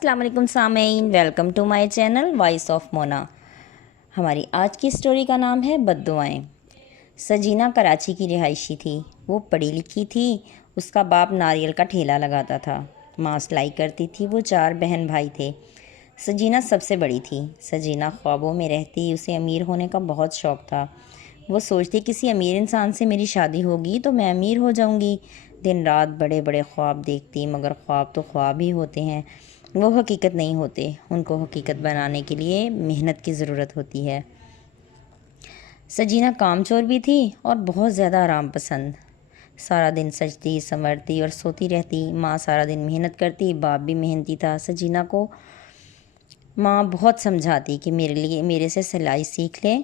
अस्सलाम वालेकुम सामीन, welcome to my channel voice of Mona. हमारी आज की स्टोरी का नाम है बद्दुआएं। सजीना कराची की रिहायशी थी। वो पढ़ी लिखी थी। उसका बाप नारियल का ठेला लगाता था, माँ सिलाई करती थी। वो 4 बहन भाई थे। सजीना सबसे बड़ी थी। सजीना ख्वाबों में रहती। उसे अमीर होने का बहुत शौक़ था। वो सोचती किसी अमीर इंसान से मेरी शादी होगी तो मैं अमीर हो जाऊंगी। दिन रात बड़े बड़े ख्वाब देखती, मगर ख्वाब तो ख्वाब ही होते हैं, वो हकीकत नहीं होते। उनको हकीकत बनाने के लिए मेहनत की ज़रूरत होती है। सजीना कामचोर भी थी और बहुत ज़्यादा आराम पसंद। सारा दिन सजती संवरती और सोती रहती। माँ सारा दिन मेहनत करती, बाप भी मेहनती था। सजीना को माँ बहुत समझाती कि मेरे से सिलाई सीख ले,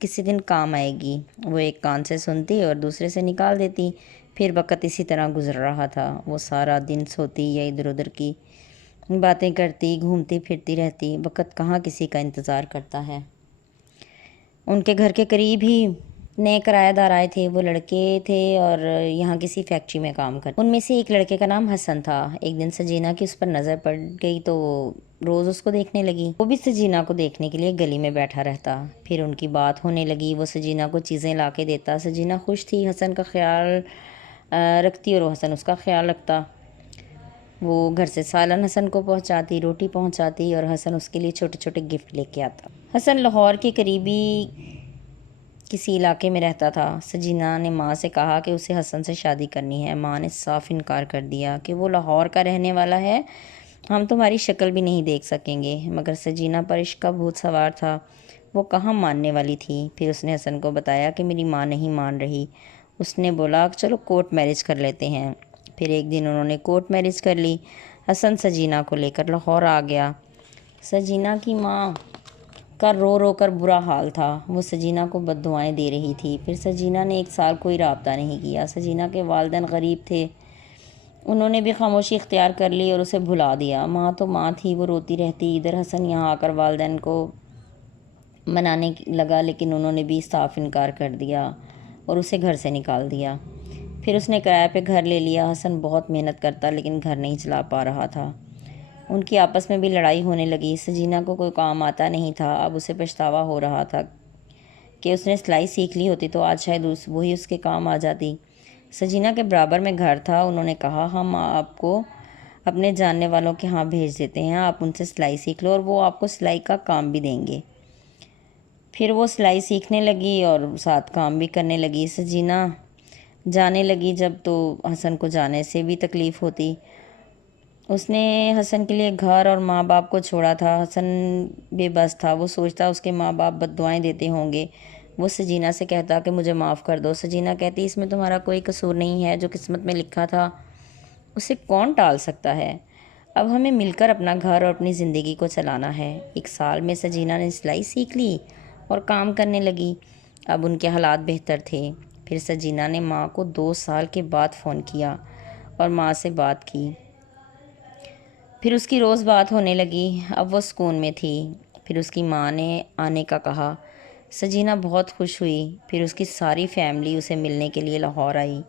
किसी दिन काम आएगी। वो एक कान से सुनती और दूसरे से निकाल देती। फिर वक़्त इसी तरह गुजर रहा था। वो सारा दिन सोती या इधर उधर की बातें करती, घूमती फिरती रहती। वक़्त कहाँ किसी का इंतज़ार करता है। उनके घर के करीब ही नए किराएदार आए थे। वो लड़के थे और यहाँ किसी फैक्ट्री में काम करते। उनमें से एक लड़के का नाम हसन था। एक दिन सजीना की उस पर नज़र पड़ गई तो रोज़ उसको देखने लगी। वो भी सजीना को देखने के लिए गली में बैठा रहता। फिर उनकी बात होने लगी। वो सजीना को चीज़ें ला के देता। सजीना खुश थी, हसन का ख्याल रखती और हसन उसका ख्याल रखता। वो घर से सालन हसन को पहुंचाती, रोटी पहुंचाती और हसन उसके लिए छोटे छोटे गिफ्ट लेके आता। हसन लाहौर के करीबी किसी इलाके में रहता था। सजीना ने माँ से कहा कि उसे हसन से शादी करनी है। माँ ने साफ इनकार कर दिया कि वो लाहौर का रहने वाला है, हम तुम्हारी शक्ल भी नहीं देख सकेंगे। मगर सजीना पर इश्क का भूत सवार था, वो कहाँ मानने वाली थी। फिर उसने हसन को बताया कि मेरी माँ नहीं मान रही। उसने बोला चलो कोर्ट मैरिज कर लेते हैं। फिर एक दिन उन्होंने कोर्ट मैरिज कर ली। हसन सजीना को लेकर लाहौर आ गया। सजीना की माँ का रो रो कर बुरा हाल था। वो सजीना को बद्दुआएं दे रही थी। फिर सजीना ने 1 साल कोई राब्ता नहीं किया। सजीना के वालिदैन गरीब थे, उन्होंने भी खामोशी इख्तियार कर ली और उसे भुला दिया। माँ तो माँ थी, वो रोती रहती। इधर हसन यहाँ आकर वालिदैन को मनाने लगा, लेकिन उन्होंने भी साफ इनकार कर दिया और उसे घर से निकाल दिया। फिर उसने किराए पे घर ले लिया। हसन बहुत मेहनत करता लेकिन घर नहीं चला पा रहा था। उनकी आपस में भी लड़ाई होने लगी। सजीना को कोई काम आता नहीं था। अब उसे पछतावा हो रहा था कि उसने सिलाई सीख ली होती तो आज शायद वही उसके काम आ जाती। सजीना के बराबर में घर था। उन्होंने कहा हम आपको अपने जानने वालों के यहाँ भेज देते हैं, आप उनसे सिलाई सीख लो और वो आपको सिलाई का काम भी देंगे। फिर वो सिलाई सीखने लगी और साथ काम भी करने लगी। सजीना जाने लगी जब तो हसन को जाने से भी तकलीफ़ होती। उसने हसन के लिए घर और माँ बाप को छोड़ा था। हसन बेबस था। वो सोचता उसके माँ बाप बद्दुआएं देते होंगे। वो सजीना से कहता कि मुझे माफ़ कर दो। सजीना कहती इसमें तुम्हारा कोई कसूर नहीं है, जो किस्मत में लिखा था उसे कौन टाल सकता है। अब हमें मिलकर अपना घर और अपनी ज़िंदगी को चलाना है। 1 साल में सजीना ने सिलाई सीख ली और काम करने लगी। अब उनके हालात बेहतर थे। फिर सजीना ने माँ को 2 साल के बाद फ़ोन किया और माँ से बात की। फिर उसकी रोज़ बात होने लगी। अब वो सुकून में थी। फिर उसकी माँ ने आने का कहा। सजीना बहुत खुश हुई। फिर उसकी सारी फैमिली उसे मिलने के लिए लाहौर आई।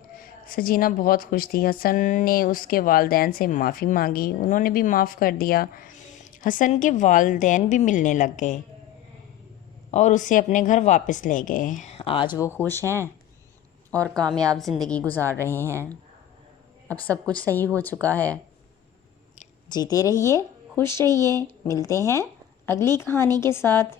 सजीना बहुत खुश थी। हसन ने उसके वालिदैन से माफ़ी मांगी, उन्होंने भी माफ़ कर दिया। हसन के वालिदैन भी मिलने लग गए और उसे अपने घर वापस ले गए। आज वो खुश हैं और कामयाब ज़िंदगी गुजार रहे हैं। अब सब कुछ सही हो चुका है। जीते रहिए, खुश रहिए। मिलते हैं अगली कहानी के साथ।